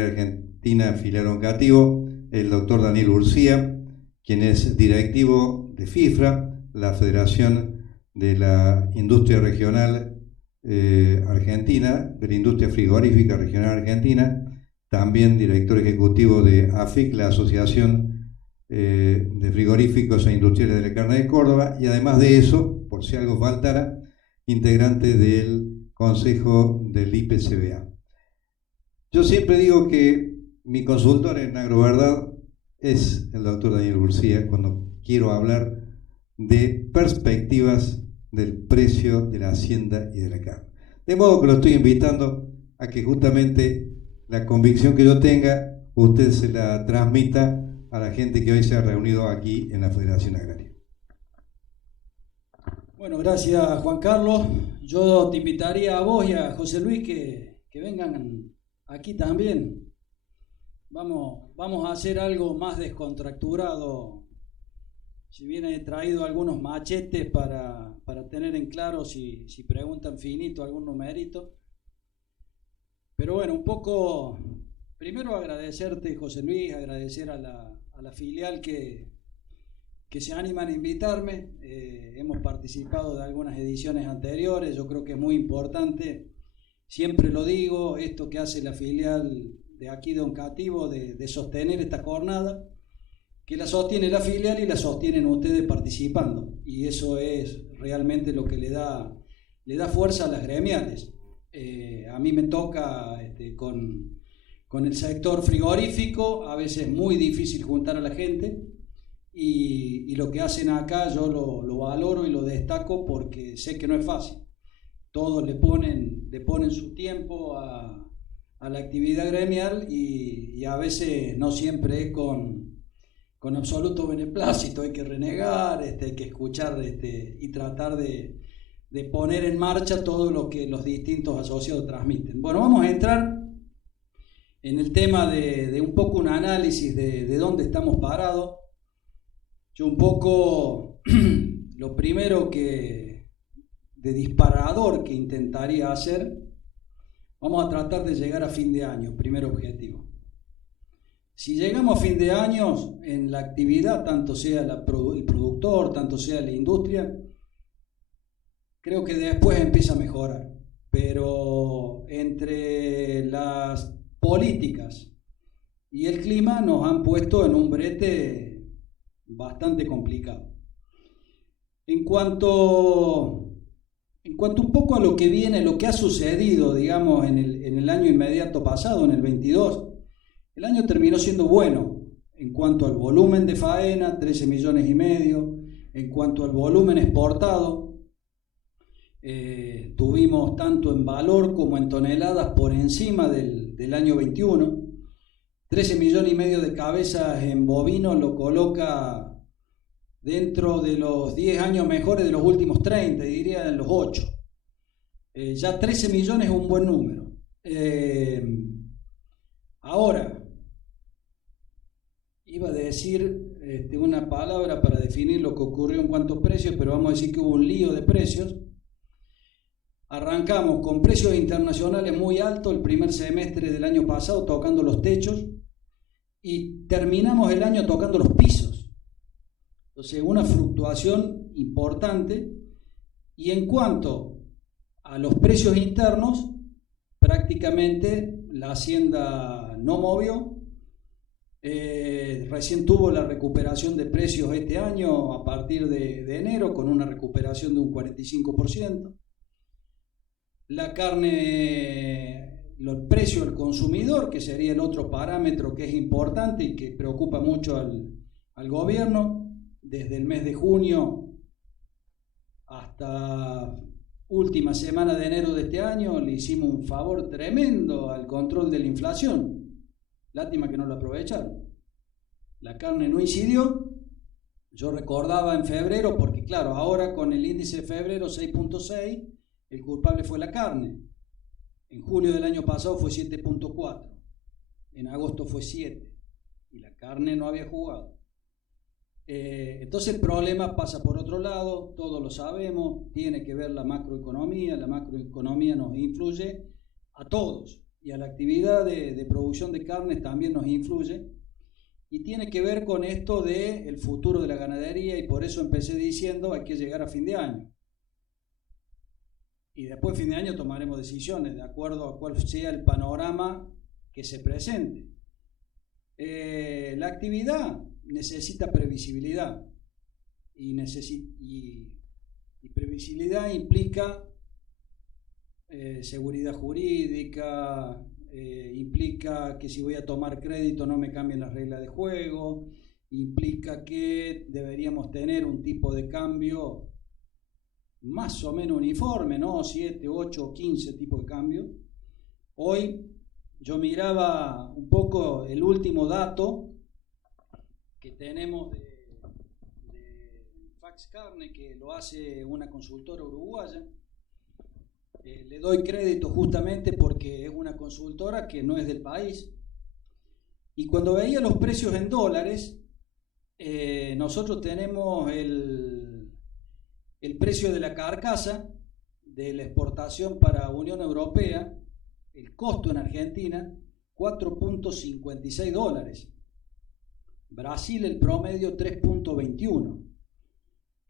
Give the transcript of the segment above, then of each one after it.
Agraria Argentina, filial Oncativo, el doctor Daniel Urcía, quien es directivo de FIFRA, la Federación de la Industria Regional Argentina, de la Industria Frigorífica Regional Argentina, también director ejecutivo de AFIC, la Asociación de Frigoríficos e Industriales de la Carne de Córdoba, y además de eso, por si algo faltara, integrante del Consejo del IPCBA. Yo siempre digo que mi consultor en AgroVerdad es el doctor Daniel Urcía cuando quiero hablar de perspectivas del precio de la hacienda y de la carne. De modo que lo estoy invitando a que justamente la convicción que yo tenga, usted se la transmita a la gente que hoy se ha reunido aquí en la Federación Agraria. Bueno, gracias Juan Carlos. Yo te invitaría a vos y a José Luis que vengan aquí también. Vamos a hacer algo más descontracturado. Si bien he traído algunos machetes para tener en claro si preguntan finito algún numerito. Pero bueno, un poco, primero agradecerte, José Luis, agradecer a la filial que se animan a invitarme. Hemos participado de algunas ediciones anteriores, yo creo que es muy importante, siempre lo digo, esto que hace la filial de aquí de Oncativo, de sostener esta jornada, que la sostiene la filial y la sostienen ustedes participando, y eso es realmente lo que le da fuerza a las gremiales. A mí me toca con el sector frigorífico, a veces es muy difícil juntar a la gente, y lo que hacen acá yo lo valoro y lo destaco porque sé que no es fácil. Todos le ponen su tiempo a la actividad gremial y a veces no siempre es con absoluto beneplácito, hay que renegar, hay que escuchar y tratar de poner en marcha todo lo que los distintos asociados transmiten. Bueno, vamos a entrar en el tema de un poco un análisis de dónde estamos parados. Yo un poco lo primero de disparador que intentaría hacer, vamos a tratar de llegar a fin de año, primer objetivo. Si llegamos a fin de año en la actividad, tanto sea el productor, tanto sea la industria, creo que después empieza a mejorar. Pero entre las políticas y el clima nos han puesto en un brete bastante complicado. En cuanto un poco a lo que viene, lo que ha sucedido, digamos, en el año inmediato pasado, en el 22, el año terminó siendo bueno en cuanto al volumen de faena, 13 millones y medio, en cuanto al volumen exportado, tuvimos tanto en valor como en toneladas por encima del año 21, 13 millones y medio de cabezas en bovino lo coloca dentro de los 10 años mejores de los últimos 30, y diría en los 8. Ya 13 millones es un buen número. Ahora, iba a decir una palabra para definir lo que ocurrió en cuanto a precios, pero vamos a decir que hubo un lío de precios. Arrancamos con precios internacionales muy altos el primer semestre del año pasado, tocando los techos, y terminamos el año tocando los pisos. Entonces, una fluctuación importante. Y en cuanto a los precios internos, prácticamente la hacienda no movió. Recién tuvo la recuperación de precios este año a partir de enero, con una recuperación de un 45%. La carne, el precio al consumidor, que sería el otro parámetro que es importante y que preocupa mucho al gobierno, desde el mes de junio hasta última semana de enero de este año le hicimos un favor tremendo al control de la inflación. Lástima que no lo aprovecharon. La carne no incidió. Yo recordaba en febrero, porque claro, ahora con el índice de febrero 6.6, el culpable fue la carne. En julio del año pasado fue 7.4, en agosto fue 7, y la carne no había jugado. Entonces el problema pasa por otro lado, todos lo sabemos, tiene que ver la macroeconomía nos influye a todos, y a la actividad de producción de carnes también nos influye, y tiene que ver con esto del futuro de la ganadería, y por eso empecé diciendo hay que llegar a fin de año. Y después de fin de año tomaremos decisiones de acuerdo a cuál sea el panorama que se presente. La actividad necesita previsibilidad, y previsibilidad implica seguridad jurídica, implica que si voy a tomar crédito no me cambien las reglas de juego, implica que deberíamos tener un tipo de cambio más o menos uniforme, ¿no? 7, 8, 15 tipos de cambio. Hoy yo miraba un poco el último dato que tenemos de Fax Carne, que lo hace una consultora uruguaya. Le doy crédito justamente porque es una consultora que no es del país. Y cuando veía los precios en dólares, nosotros tenemos el precio de la carcasa de la exportación para Unión Europea, el costo en Argentina, $4.56. Brasil el promedio 3.21.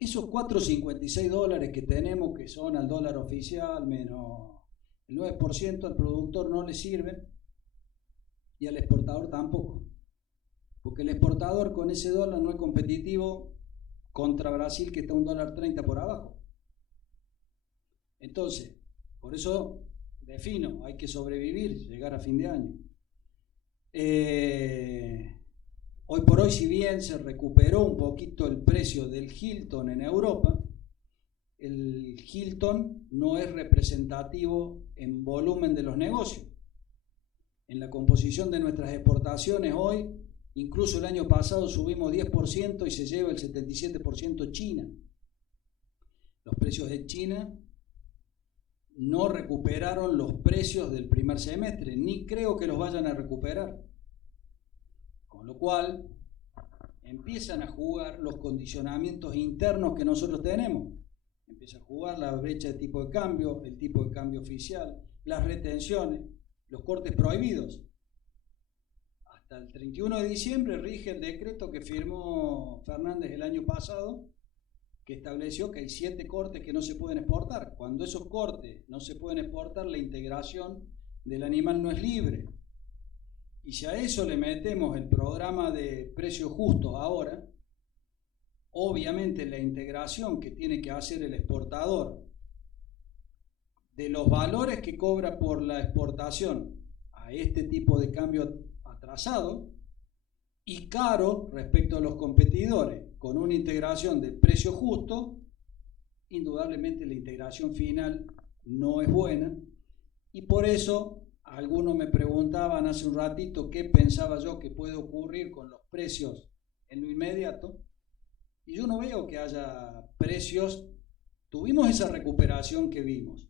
Esos $4.56 que tenemos, que son al dólar oficial menos el 9%, al productor no le sirven y al exportador tampoco, porque el exportador con ese dólar no es competitivo contra Brasil, que está $1.30 por abajo. Entonces, por eso defino, hay que sobrevivir, llegar a fin de año. Hoy por hoy, si bien se recuperó un poquito el precio del Hilton en Europa, el Hilton no es representativo en volumen de los negocios. En la composición de nuestras exportaciones hoy, incluso el año pasado subimos 10% y se lleva el 77% China. Los precios de China no recuperaron los precios del primer semestre, ni creo que los vayan a recuperar. Con lo cual, empiezan a jugar los condicionamientos internos que nosotros tenemos. Empieza a jugar la brecha de tipo de cambio, el tipo de cambio oficial, las retenciones, los cortes prohibidos. Hasta el 31 de diciembre rige el decreto que firmó Fernández el año pasado, que estableció que hay 7 cortes que no se pueden exportar. Cuando esos cortes no se pueden exportar, la integración del animal no es libre. Y si a eso le metemos el programa de precios justos ahora, obviamente la integración que tiene que hacer el exportador de los valores que cobra por la exportación a este tipo de cambio atrasado y caro respecto a los competidores, con una integración de precio justo, indudablemente la integración final no es buena, y por eso algunos me preguntaban hace un ratito qué pensaba yo que puede ocurrir con los precios en lo inmediato, y yo no veo que haya precios. Tuvimos esa recuperación que vimos,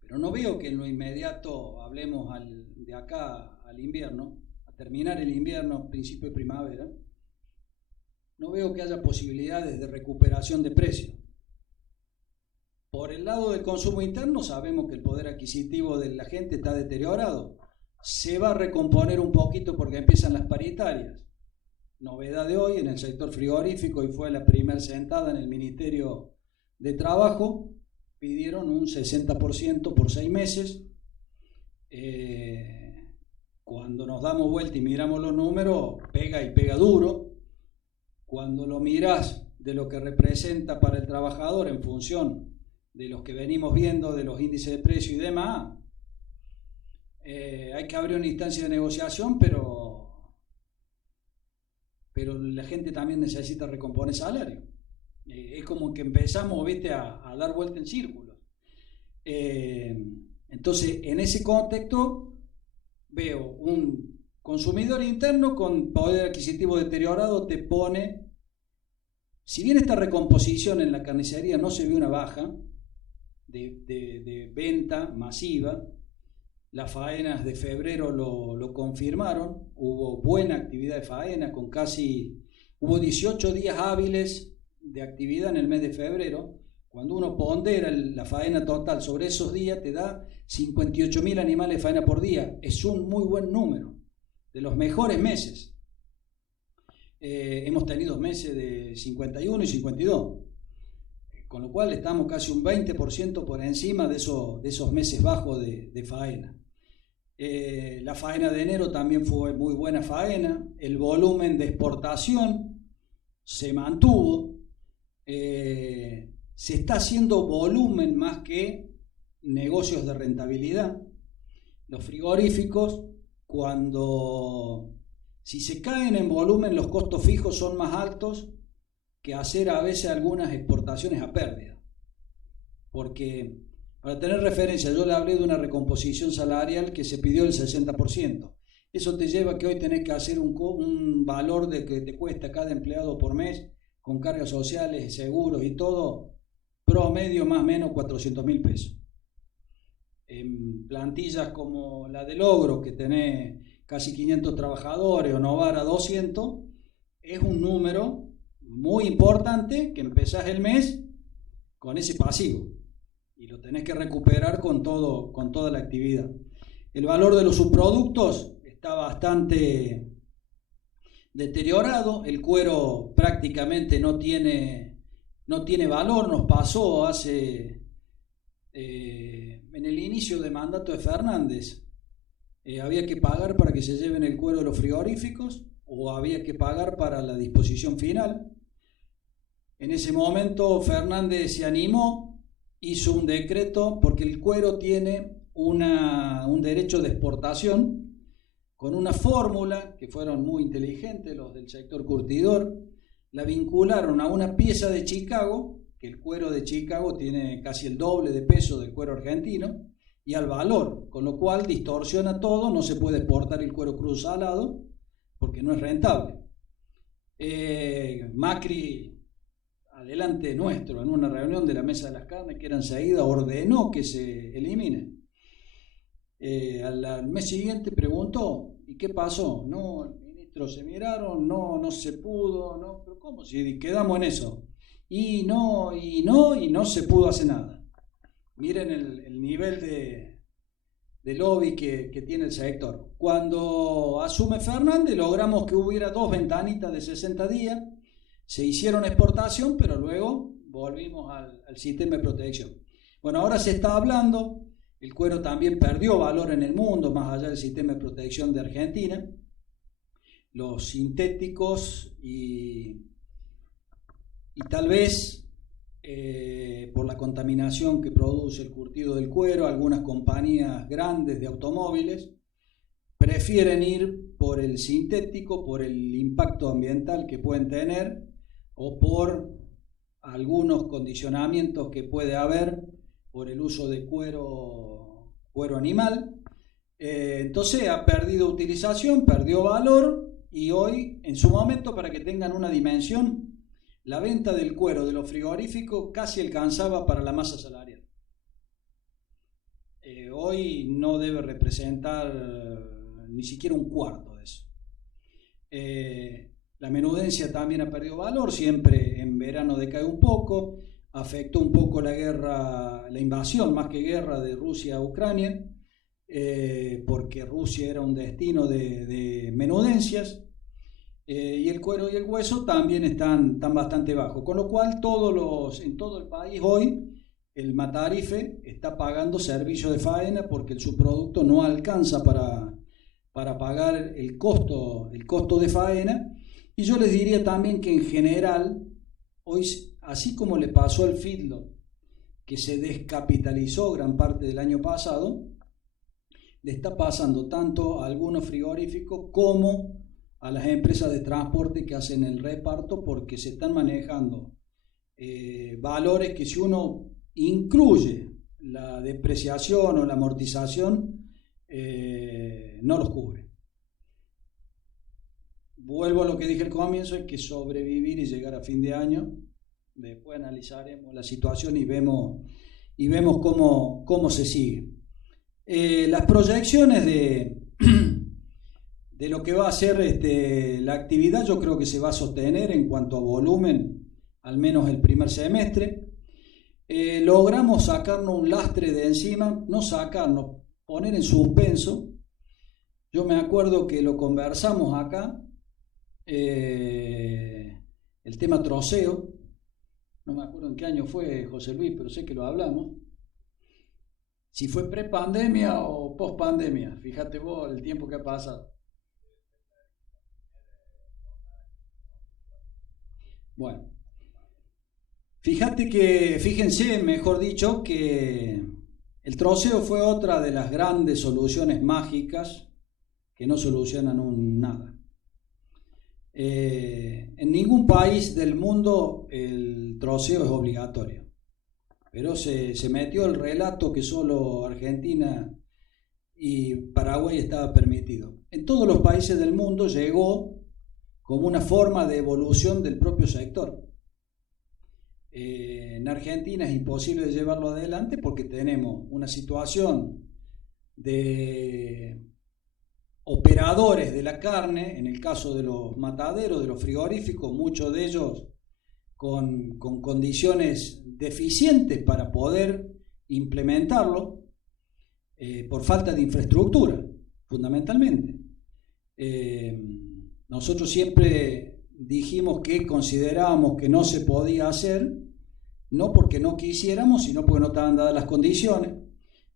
pero no veo que en lo inmediato, hablemos de acá al invierno, a terminar el invierno, principio de primavera, no veo que haya posibilidades de recuperación de precios. Por el lado del consumo interno sabemos que el poder adquisitivo de la gente está deteriorado. Se va a recomponer un poquito porque empiezan las paritarias. Novedad de hoy en el sector frigorífico, y fue la primera sentada en el Ministerio de Trabajo, pidieron un 60% por 6 meses. Cuando nos damos vuelta y miramos los números, pega y pega duro. Cuando lo mirás de lo que representa para el trabajador en función de los que venimos viendo, de los índices de precio y demás, hay que abrir una instancia de negociación, pero la gente también necesita recomponer salario. Es como que empezamos, ¿viste?, a dar vuelta en círculos. Entonces, en ese contexto, veo un consumidor interno con poder adquisitivo deteriorado, te pone, si bien esta recomposición en la carnicería no se vio una baja de venta masiva, las faenas de febrero lo confirmaron, hubo buena actividad de faena, hubo 18 días hábiles de actividad en el mes de febrero, cuando uno pondera la faena total sobre esos días, te da 58.000 animales de faena por día. Es un muy buen número, de los mejores meses. Hemos tenido meses de 51 y 52, con lo cual estamos casi un 20% por encima de esos meses bajos de faena. La faena de enero también fue muy buena faena. El volumen de exportación se mantuvo. Se está haciendo volumen más que negocios de rentabilidad. Los frigoríficos, si se caen en volumen, los costos fijos son más altos que hacer a veces algunas exportaciones a pérdida. Porque, para tener referencia, yo le hablé de una recomposición salarial que se pidió el 60%. Eso te lleva a que hoy tenés que hacer un valor de que te cuesta cada empleado por mes, con cargas sociales, seguros y todo, promedio más o menos 400.000 pesos. En plantillas como la de Logro, que tenés casi 500 trabajadores, o Novara 200, es un número muy importante que empezás el mes con ese pasivo y lo tenés que recuperar con toda la actividad. El valor de los subproductos está bastante deteriorado. El cuero prácticamente no tiene valor. Nos pasó en el inicio de mandato de Fernández, había que pagar para que se lleven el cuero de los frigoríficos o había que pagar para la disposición final. En ese momento Fernández se animó, hizo un decreto, porque el cuero tiene un derecho de exportación con una fórmula que fueron muy inteligentes los del sector curtidor. La vincularon a una pieza de Chicago, que el cuero de Chicago tiene casi el doble de peso del cuero argentino, y al valor, con lo cual distorsiona todo. No se puede exportar el cuero crudo salado porque no es rentable. Macri, adelante nuestro, en una reunión de la mesa de las carnes que eran seguidas, ordenó que se elimine. Al mes siguiente preguntó, ¿y qué pasó? No, ministro, se miraron, no se pudo, no, pero ¿cómo? Si quedamos en eso. Y no se pudo hacer nada. Miren el nivel de lobby que tiene el sector. Cuando asume Fernández, logramos que hubiera 2 ventanitas de 60 días, se hicieron exportación, pero luego volvimos al sistema de protección. Bueno, ahora se está hablando, el cuero también perdió valor en el mundo, más allá del sistema de protección de Argentina. Los sintéticos y tal vez por la contaminación que produce el curtido del cuero, algunas compañías grandes de automóviles prefieren ir por el sintético, por el impacto ambiental que pueden tener o por algunos condicionamientos que puede haber por el uso de cuero animal. Entonces ha perdido utilización, perdió valor, y hoy, en su momento, para que tengan una dimensión, la venta del cuero de los frigoríficos casi alcanzaba para la masa salarial. Hoy no debe representar ni siquiera un cuarto de eso. La menudencia también ha perdido valor, siempre en verano decae un poco, afectó un poco la invasión, más que guerra, de Rusia a Ucrania, porque Rusia era un destino de menudencias. Y el cuero y el hueso también están bastante bajos, con lo cual en todo el país hoy el Matarife está pagando servicio de faena porque el subproducto no alcanza para pagar el costo de faena. Y yo les diría también que en general hoy, así como le pasó al feedlot, que se descapitalizó gran parte del año pasado, le está pasando tanto a algunos frigoríficos como a las empresas de transporte que hacen el reparto, porque se están manejando valores que, si uno incluye la depreciación o la amortización, no los cubre. Vuelvo a lo que dije al comienzo, hay que sobrevivir y llegar a fin de año. Después analizaremos la situación y vemos cómo se sigue. Las proyecciones de lo que va a ser la actividad, yo creo que se va a sostener en cuanto a volumen, al menos el primer semestre. logramos sacarnos un lastre de encima, no sacarnos, poner en suspenso. Yo me acuerdo que lo conversamos acá, el tema troceo, no me acuerdo en qué año fue, José Luis, pero sé que lo hablamos. Si fue pre-pandemia o post-pandemia, fíjate vos el tiempo que ha pasado. Bueno, fíjense, mejor dicho, que el troceo fue otra de las grandes soluciones mágicas que no solucionan nada. En ningún país del mundo el troceo es obligatorio, pero se metió el relato que solo Argentina y Paraguay estaba permitido. En todos los países del mundo llegó como una forma de evolución del propio sector. En Argentina es imposible llevarlo adelante porque tenemos una situación de operadores de la carne, en el caso de los mataderos, de los frigoríficos, muchos de ellos con condiciones deficientes para poder implementarlo, por falta de infraestructura, fundamentalmente. Nosotros siempre dijimos que considerábamos que no se podía hacer, no porque no quisiéramos, sino porque no estaban dadas las condiciones.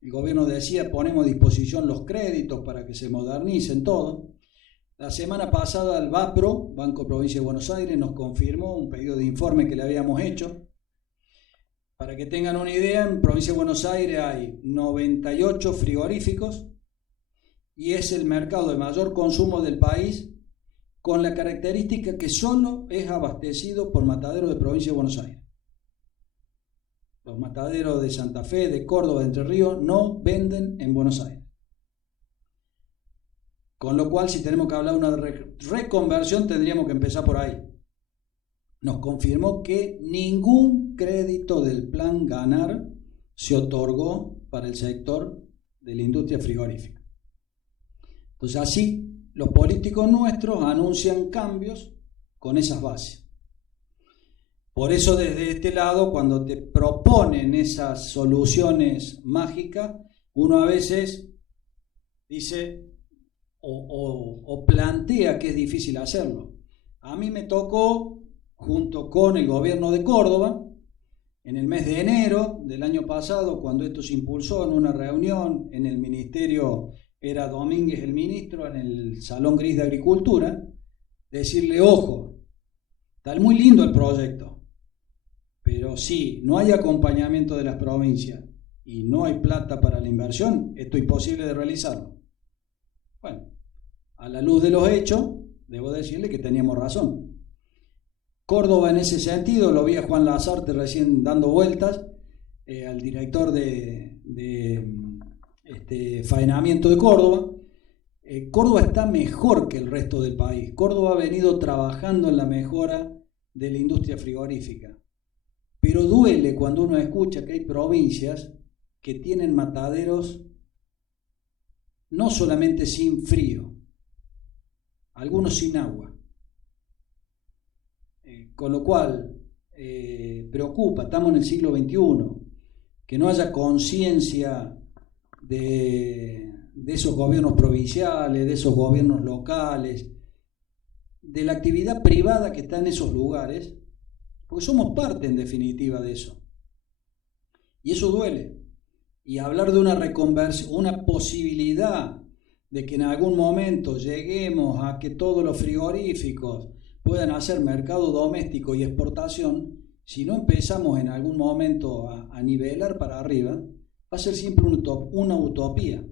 El gobierno decía, ponemos a disposición los créditos para que se modernicen todo. La semana pasada el BAPRO, Banco Provincia de Buenos Aires, nos confirmó un pedido de informe que le habíamos hecho. Para que tengan una idea, en Provincia de Buenos Aires hay 98 frigoríficos y es el mercado de mayor consumo del país, con la característica que solo es abastecido por mataderos de Provincia de Buenos Aires. Los mataderos de Santa Fe, de Córdoba, de Entre Ríos no venden en Buenos Aires. Con lo cual, si tenemos que hablar de una reconversión, tendríamos que empezar por ahí. Nos confirmó que ningún crédito del Plan Ganar se otorgó para el sector de la industria frigorífica. Entonces, así los políticos nuestros anuncian cambios con esas bases. Por eso desde este lado, cuando te proponen esas soluciones mágicas, uno a veces dice o plantea que es difícil hacerlo. A mí me tocó, junto con el gobierno de Córdoba, en el mes de enero del año pasado, cuando esto se impulsó en una reunión en el ministerio, era Domínguez el ministro, en el Salón Gris de Agricultura, decirle, ojo, está muy lindo el proyecto, pero si no hay acompañamiento de las provincias y no hay plata para la inversión, esto es imposible de realizarlo. Bueno, a la luz de los hechos, debo decirle que teníamos razón. Córdoba en ese sentido, lo vi a Juan Lazarte recién dando vueltas, al director de faenamiento de Córdoba. Córdoba está mejor que el resto del país. Córdoba ha venido trabajando en la mejora de la industria frigorífica. Pero duele cuando uno escucha que hay provincias que tienen mataderos no solamente sin frío, algunos sin agua. Con lo cual preocupa, estamos en el siglo XXI, que no haya conciencia de esos gobiernos provinciales, de esos gobiernos locales, de la actividad privada que está en esos lugares, porque somos parte en definitiva de eso. Y eso duele. Y hablar de una reconversión, una posibilidad de que en algún momento lleguemos a que todos los frigoríficos puedan hacer mercado doméstico y exportación, si no empezamos en algún momento a nivelar para arriba, va a ser siempre una utopía.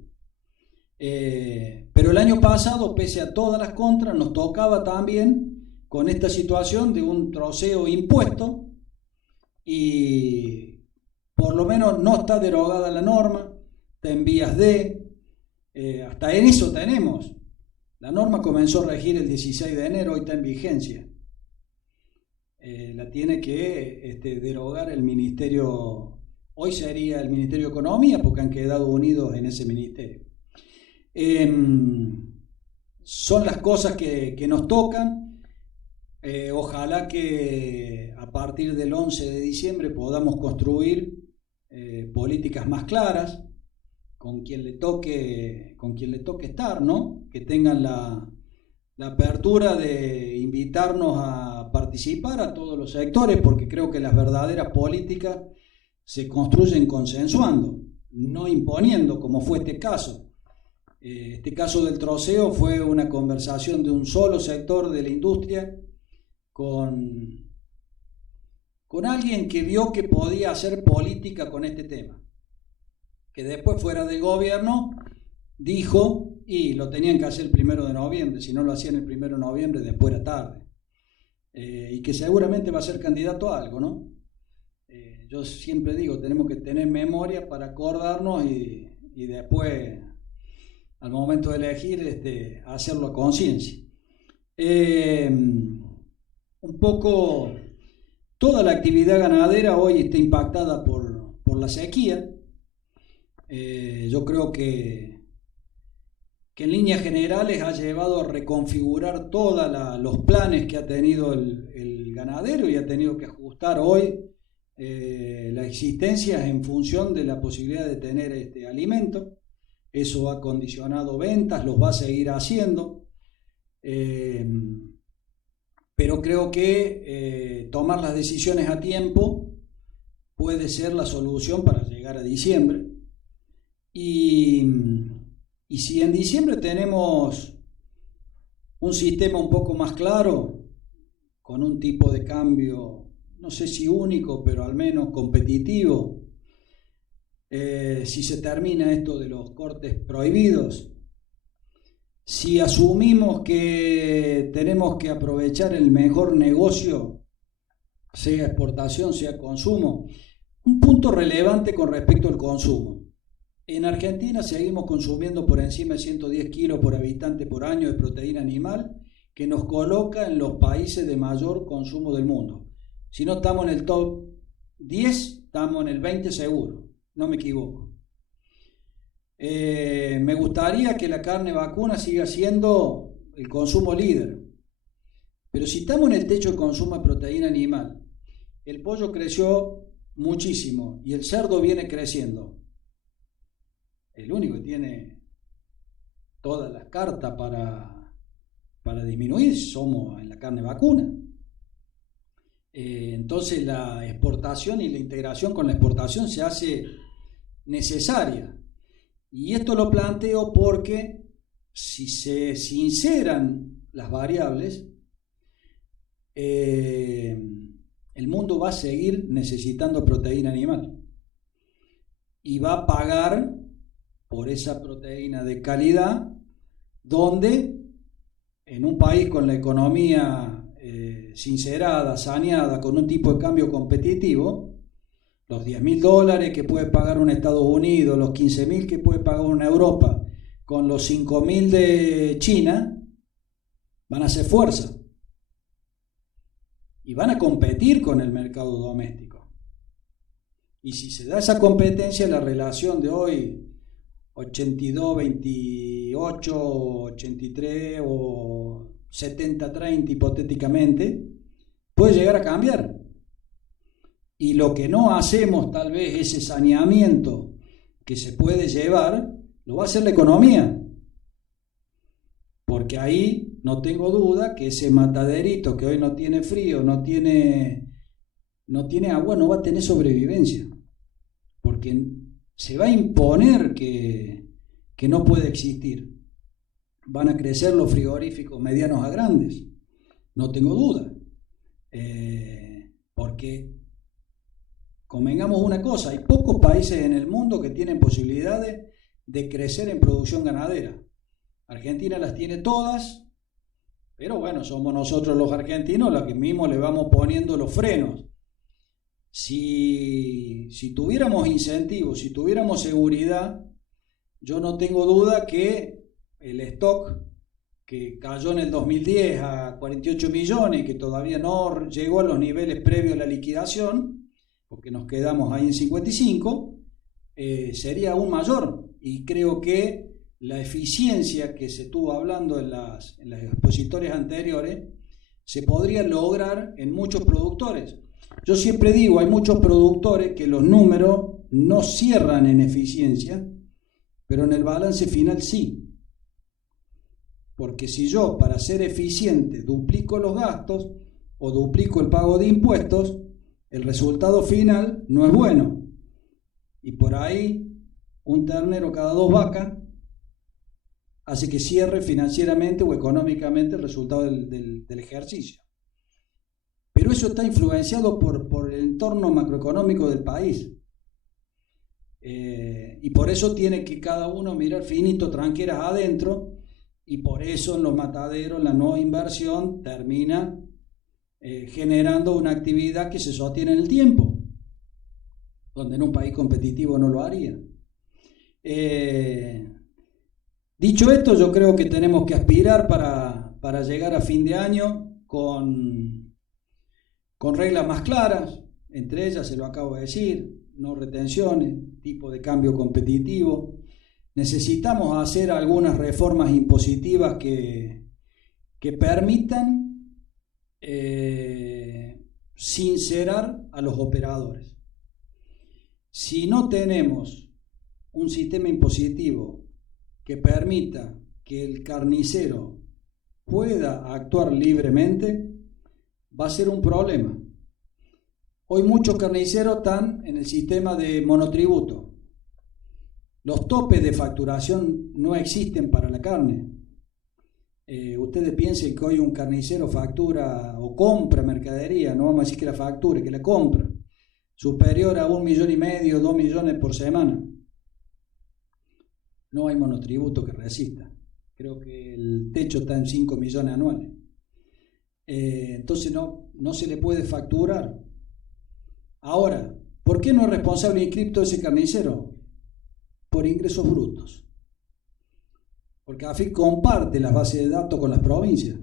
Pero el año pasado, pese a todas las contras, nos tocaba también con esta situación de un troceo impuesto y por lo menos no está derogada la norma, está en vías de, hasta en eso tenemos. La norma comenzó a regir el 16 de enero, hoy está en vigencia. La tiene que derogar el Ministerio, hoy sería el Ministerio de Economía, porque han quedado unidos en ese ministerio. Son las cosas que nos tocan. Ojalá que a partir del 11 de diciembre podamos construir políticas más claras con quien le toque estar, ¿no? Que tengan la apertura de invitarnos a participar a todos los sectores, porque creo que las verdaderas políticas se construyen consensuando, no imponiendo, como fue este caso. Este caso del troceo fue una conversación de un solo sector de la industria con alguien que vio que podía hacer política con este tema, que después fuera del gobierno dijo, y lo tenían que hacer el 1 de noviembre, si no lo hacían el 1 de noviembre después era tarde, y que seguramente va a ser candidato a algo, ¿no? Yo siempre digo, tenemos que tener memoria para acordarnos y después, al momento de elegir, hacerlo a conciencia. Un poco toda la actividad ganadera hoy está impactada por la sequía. Yo creo que en líneas generales ha llevado a reconfigurar todos los planes que ha tenido el ganadero y ha tenido que ajustar hoy la existencia en función de la posibilidad de tener alimento. Eso ha condicionado ventas, los va a seguir haciendo. Pero creo que tomar las decisiones a tiempo puede ser la solución para llegar a diciembre. Y si en diciembre tenemos un sistema un poco más claro, con un tipo de cambio, no sé si único, pero al menos competitivo, si se termina esto de los cortes prohibidos, si asumimos que tenemos que aprovechar el mejor negocio, sea exportación, sea consumo, un punto relevante con respecto al consumo. En Argentina seguimos consumiendo por encima de 110 kilos por habitante por año de proteína animal, que nos coloca en los países de mayor consumo del mundo. Si no estamos en el top 10, estamos en el 20 seguro, no me equivoco. Me gustaría que la carne vacuna siga siendo el consumo líder, pero si estamos en el techo de consumo de proteína animal, el pollo creció muchísimo y el cerdo viene creciendo. El único que tiene todas las cartas para disminuir somos en la carne vacuna. Entonces la exportación y la integración con la exportación se hace necesaria. Y esto lo planteo porque si se sinceran las variables, el mundo va a seguir necesitando proteína animal y va a pagar por esa proteína de calidad, donde en un país con la economía sincerada, saneada, con un tipo de cambio competitivo, los $10.000 que puede pagar un Estados Unidos, los 15.000 que puede pagar una Europa, con los 5.000 de China, van a hacer fuerza y van a competir con el mercado doméstico. Y si se da esa competencia, la relación de hoy 82, 28, 83 o 70, 30 hipotéticamente, puede llegar a cambiar. Y lo que no hacemos, tal vez ese saneamiento que se puede llevar, lo va a hacer la economía. Porque ahí no tengo duda que ese mataderito que hoy no tiene frío, no tiene agua, no va a tener sobrevivencia. Porque se va a imponer que no puede existir. Van a crecer los frigoríficos medianos a grandes, no tengo duda. Porque convengamos una cosa, hay pocos países en el mundo que tienen posibilidades de crecer en producción ganadera. Argentina las tiene todas, pero bueno, somos nosotros los argentinos los que mismos le vamos poniendo los frenos. Si tuviéramos incentivos, si tuviéramos seguridad, yo no tengo duda que el stock que cayó en el 2010 a 48 millones, que todavía no llegó a los niveles previos a la liquidación, porque nos quedamos ahí en 55, sería aún mayor. Y creo que la eficiencia que se estuvo hablando en las expositores anteriores se podría lograr en muchos productores. Yo siempre digo, hay muchos productores que los números no cierran en eficiencia, pero en el balance final sí. Porque si yo, para ser eficiente, duplico los gastos o duplico el pago de impuestos, el resultado final no es bueno. Y por ahí, un ternero cada 2 vacas hace que cierre financieramente o económicamente el resultado del ejercicio. Pero eso está influenciado por el entorno macroeconómico del país. Y por eso tiene que cada uno mirar finito, tranqueras adentro, y por eso en los mataderos la no inversión termina generando una actividad que se sostiene en el tiempo, donde en un país competitivo no lo haría. Dicho esto, yo creo que tenemos que aspirar para llegar a fin de año con reglas más claras, entre ellas, se lo acabo de decir, no retenciones, tipo de cambio competitivo. Necesitamos hacer algunas reformas impositivas que permitan sincerar a los operadores. Si no tenemos un sistema impositivo que permita que el carnicero pueda actuar libremente, va a ser un problema. Hoy muchos carniceros están en el sistema de monotributo. Los topes de facturación no existen para la carne. Ustedes piensen que hoy un carnicero factura o compra mercadería, no vamos a decir que la facture, que la compra, superior a 1,5 millones, 2 millones por semana. No hay monotributo que resista. Creo que el techo está en 5 millones anuales. Entonces no se le puede facturar. Ahora, ¿por qué no es responsable inscripto ese carnicero? Por ingresos brutos. Porque AFIP comparte las bases de datos con las provincias.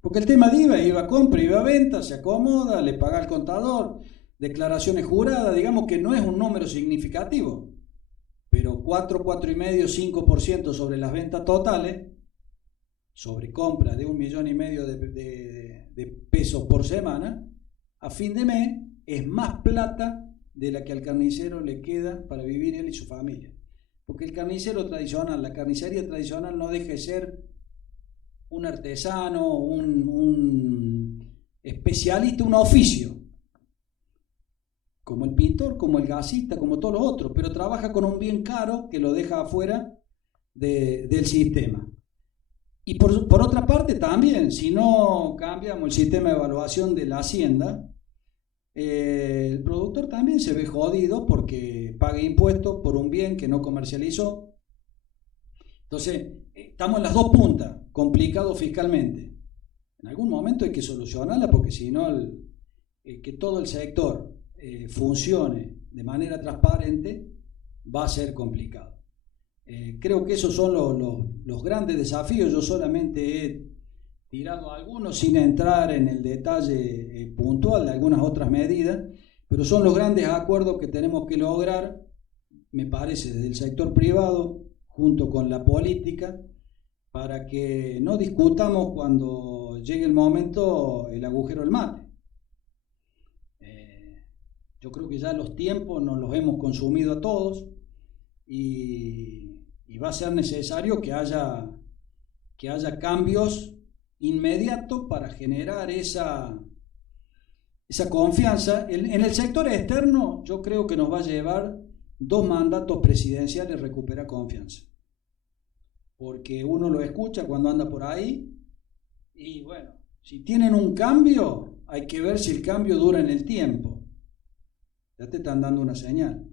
Porque el tema de IVA compra, IVA venta, se acomoda, le paga al contador, declaraciones juradas, digamos que no es un número significativo, pero 4,5, 5% sobre las ventas totales, sobre compras de 1,5 millones de pesos por semana, a fin de mes es más plata de la que al carnicero le queda para vivir él y su familia. Porque el carnicero tradicional, la carnicería tradicional no deja de ser un artesano, un especialista, un oficio, como el pintor, como el gasista, como todos los otros, pero trabaja con un bien caro que lo deja afuera del sistema. Y por otra parte también, si no cambiamos el sistema de evaluación de la hacienda, el productor también se ve jodido porque paga impuestos por un bien que no comercializó. Entonces, estamos en las dos puntas, complicado fiscalmente. En algún momento hay que solucionarla porque si no, que todo el sector funcione de manera transparente va a ser complicado. Creo que esos son los grandes desafíos. Yo solamente he tirado algunos sin entrar en el detalle puntual de algunas otras medidas, pero son los grandes acuerdos que tenemos que lograr, me parece, desde el sector privado, junto con la política, para que no discutamos cuando llegue el momento el agujero del mate. Yo creo que ya los tiempos nos los hemos consumido a todos y va a ser necesario que haya cambios inmediatos para generar esa confianza. En el sector externo yo creo que nos va a llevar 2 mandatos presidenciales recuperar confianza, porque uno lo escucha cuando anda por ahí y bueno, si tienen un cambio hay que ver si el cambio dura en el tiempo. Ya te están dando una señal.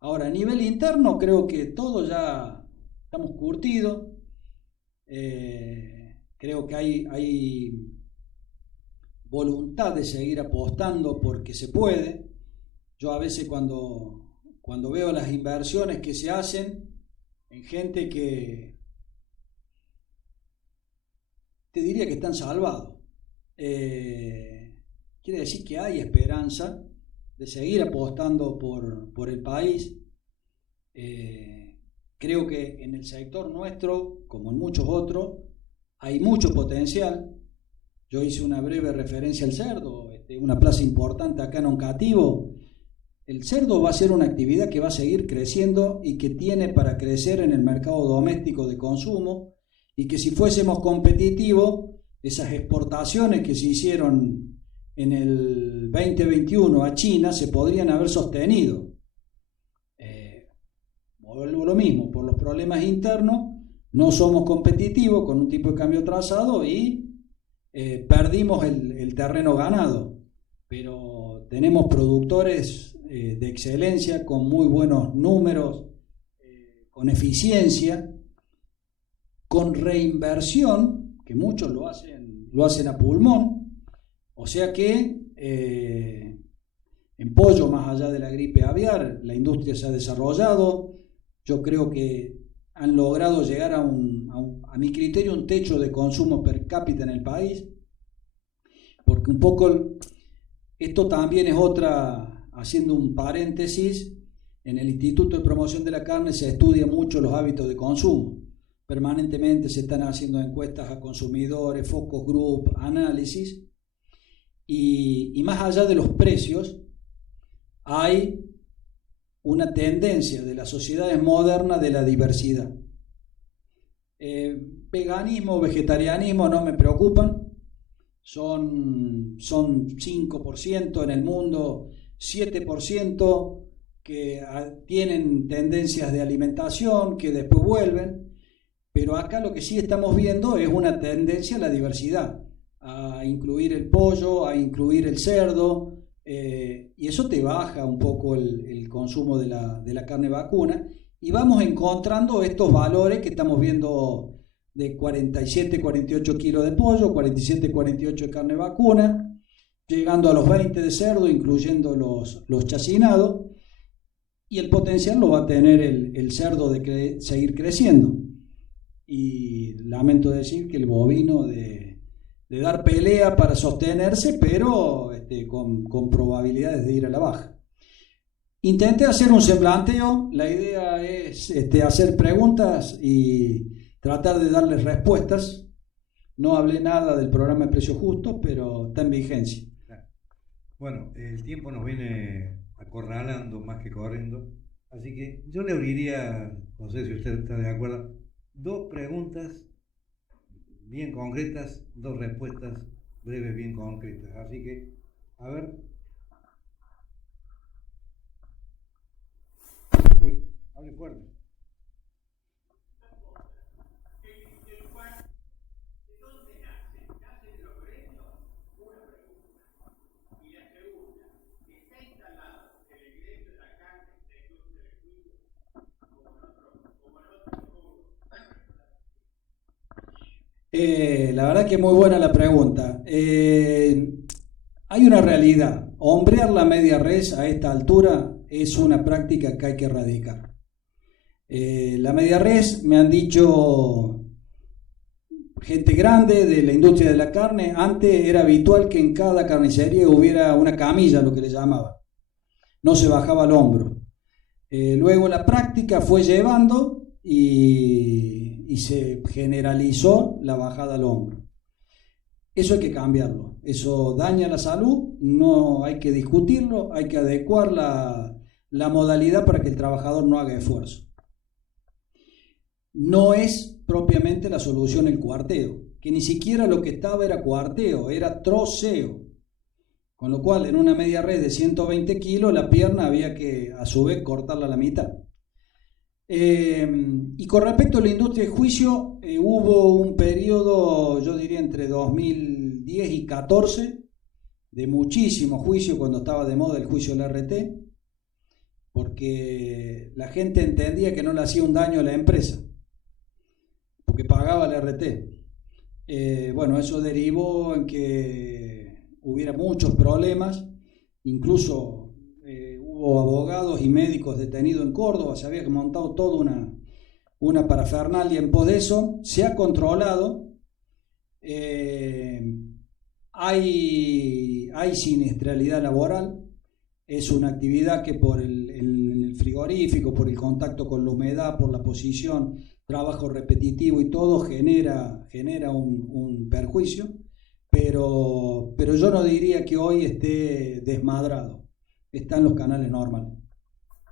Ahora, a nivel interno creo que todos ya estamos curtidos. Creo que hay voluntad de seguir apostando porque se puede. Yo a veces cuando veo las inversiones que se hacen en gente que te diría que están salvados, quiere decir que hay esperanza de seguir apostando por el país. Creo que en el sector nuestro, como en muchos otros, hay mucho potencial. Yo hice una breve referencia al cerdo, una plaza importante acá en Oncativo. El cerdo va a ser una actividad que va a seguir creciendo y que tiene para crecer en el mercado doméstico de consumo, y que si fuésemos competitivos, esas exportaciones que se hicieron en el 2021 a China se podrían haber sostenido. Vuelvo lo mismo, por los problemas internos no somos competitivos con un tipo de cambio atrasado y perdimos el terreno ganado, pero tenemos productores de excelencia con muy buenos números, con eficiencia, con reinversión, que muchos lo hacen a pulmón. O sea que en pollo, más allá de la gripe aviar, la industria se ha desarrollado. Yo creo que han logrado llegar a mi criterio, un techo de consumo per cápita en el país, porque un poco esto también es haciendo un paréntesis, en el Instituto de Promoción de la Carne se estudia mucho los hábitos de consumo. Permanentemente se están haciendo encuestas a consumidores, focus group, análisis, y más allá de los precios, hay una tendencia de las sociedades modernas de la diversidad. Veganismo, vegetarianismo no me preocupan, son 5% en el mundo, 7% que tienen tendencias de alimentación que después vuelven, pero acá lo que sí estamos viendo es una tendencia a la diversidad, a incluir el pollo, a incluir el cerdo, y eso te baja un poco el consumo de la carne vacuna, y vamos encontrando estos valores que estamos viendo de 47, 48 kilos de pollo, 47, 48 de carne vacuna, llegando a los 20 de cerdo, incluyendo los chacinados, y el potencial lo va a tener el cerdo de seguir creciendo. Y lamento decir que el bovino de dar pelea para sostenerse, pero con probabilidades de ir a la baja. Intenté hacer un semblanteo, la idea es hacer preguntas y tratar de darles respuestas. No hablé nada del programa de precios justos, pero está en vigencia. Bueno, el tiempo nos viene acorralando más que corriendo, así que yo le abriría, no sé si usted está de acuerdo, 2 preguntas bien concretas, 2 respuestas breves bien concretas. Así que, a ver. Uy, hable fuerte. La verdad que muy buena la pregunta. Hay una realidad. Hombrear la media res a esta altura es una práctica que hay que erradicar. La media res, me han dicho gente grande de la industria de la carne, antes era habitual que en cada carnicería hubiera una camilla, lo que le llamaban. No se bajaba al hombro. Luego la práctica fue llevando y se generalizó la bajada al hombro. Eso hay que cambiarlo, eso daña la salud, no hay que discutirlo, hay que adecuar la modalidad para que el trabajador no haga esfuerzo. No es propiamente la solución el cuarteo, que ni siquiera lo que estaba era cuarteo, era troceo. Con lo cual, en una media res de 120 kilos, la pierna había que, a su vez, cortarla a la mitad. Y con respecto a la industria de juicio, hubo un periodo, yo diría, entre 2010 y 2014, de muchísimo juicio, cuando estaba de moda el juicio del RT, porque la gente entendía que no le hacía un daño a la empresa, porque pagaba el RT. Bueno, eso derivó en que hubiera muchos problemas, incluso hubo abogados y médicos detenidos en Córdoba, se había montado toda una parafernalia en pos de eso. Se ha controlado, hay siniestralidad laboral, es una actividad que por el frigorífico, por el contacto con la humedad, por la posición, trabajo repetitivo y todo genera un perjuicio, pero yo no diría que hoy esté desmadrado, está en los canales normales.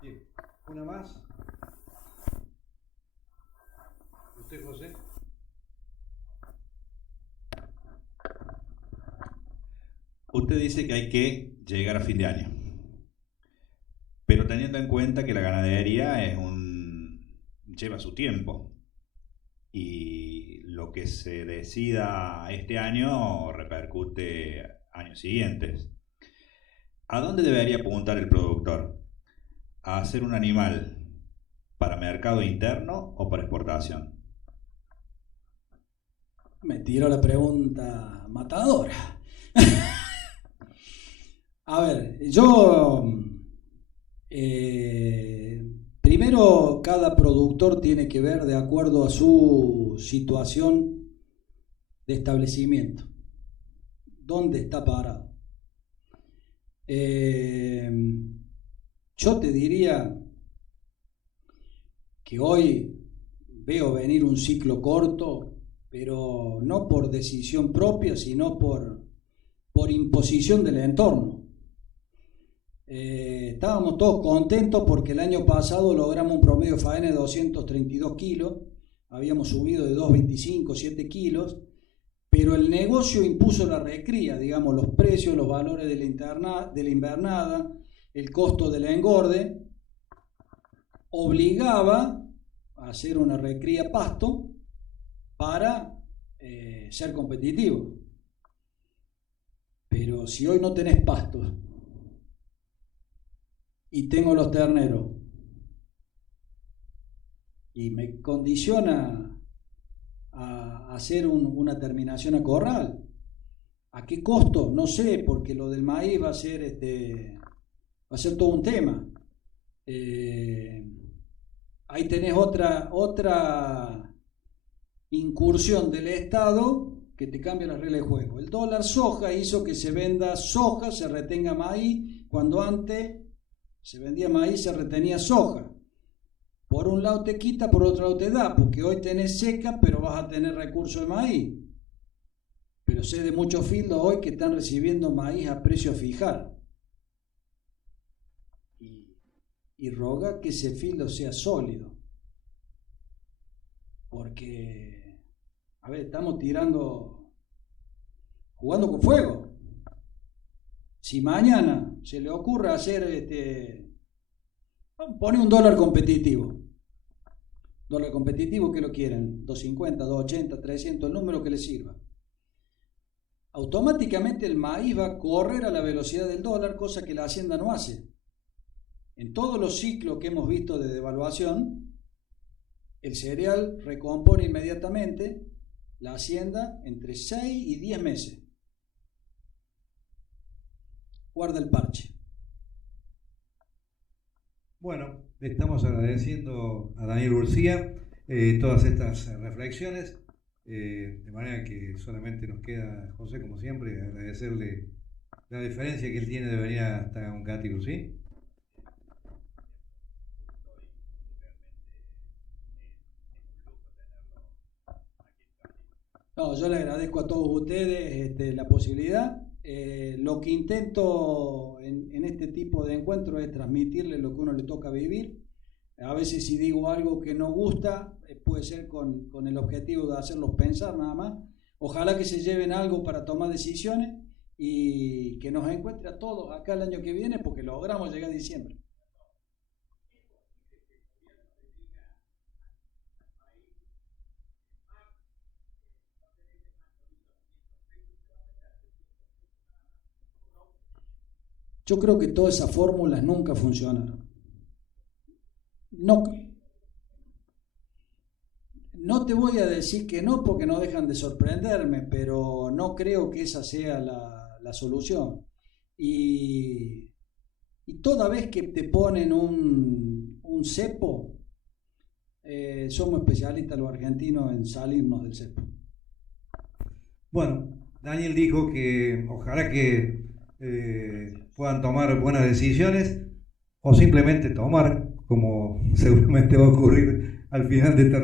Bien. ¿Una más? ¿Usted, José? Usted dice que hay que llegar a fin de año, pero teniendo en cuenta que la ganadería lleva su tiempo y lo que se decida este año repercute años siguientes. ¿A dónde debería apuntar el productor? ¿A hacer un animal para mercado interno o para exportación? Me tiró la pregunta matadora. A ver, yo primero cada productor tiene que ver de acuerdo a su situación de establecimiento, dónde está parado. Yo te diría que hoy veo venir un ciclo corto, pero no por decisión propia, sino por imposición del entorno. Estábamos todos contentos porque el año pasado logramos un promedio faena de 232 kilos, habíamos subido de 2,25, 7 kilos, pero el negocio impuso la recría, digamos, los precios, los valores de la invernada, el costo del engorde, obligaba a hacer una recría pasto para ser competitivo. Pero si hoy no tenés pasto y tengo los terneros y me condiciona a hacer una terminación a corral, ¿a qué costo? No sé, porque lo del maíz va a ser todo un tema. Ahí tenés otra incursión del Estado que te cambia las reglas de juego. El dólar soja hizo que se venda soja, se retenga maíz, cuando antes se vendía maíz, se retenía soja. Por un lado te quita, por otro lado te da, porque hoy tenés seca, pero vas a tener recurso de maíz. Pero sé de muchos fildos hoy que están recibiendo maíz a precio fijar. Y roga que ese fildo sea sólido. Porque, a ver, estamos jugando con fuego. Si mañana se le ocurre hacer pone un dólar competitivo. Dólar competitivo, ¿qué lo quieren? 250, 280, 300, el número que les sirva. Automáticamente el maíz va a correr a la velocidad del dólar, cosa que la Hacienda no hace. En todos los ciclos que hemos visto de devaluación, el cereal recompone inmediatamente, la Hacienda entre 6 y 10 meses. Guarda el parche. Bueno, le estamos agradeciendo a Daniel Urcía todas estas reflexiones, de manera que solamente nos queda, José, como siempre, agradecerle la diferencia que él tiene de venir hasta un Cático, ¿sí? No, yo le agradezco a todos ustedes la posibilidad. Lo que intento en este tipo de encuentros es transmitirle lo que uno le toca vivir. A veces si digo algo que no gusta, puede ser con el objetivo de hacerlos pensar nada más. Ojalá que se lleven algo para tomar decisiones y que nos encuentre a todos acá el año que viene, porque logramos llegar a diciembre. Yo creo que todas esas fórmulas nunca funcionaron. No te voy a decir que no, porque no dejan de sorprenderme, pero no creo que esa sea la solución. Y toda vez que te ponen un cepo, somos especialistas los argentinos en salirnos del cepo. Bueno, Daniel dijo que ojalá que puedan tomar buenas decisiones o simplemente tomar, como seguramente va a ocurrir al final de esta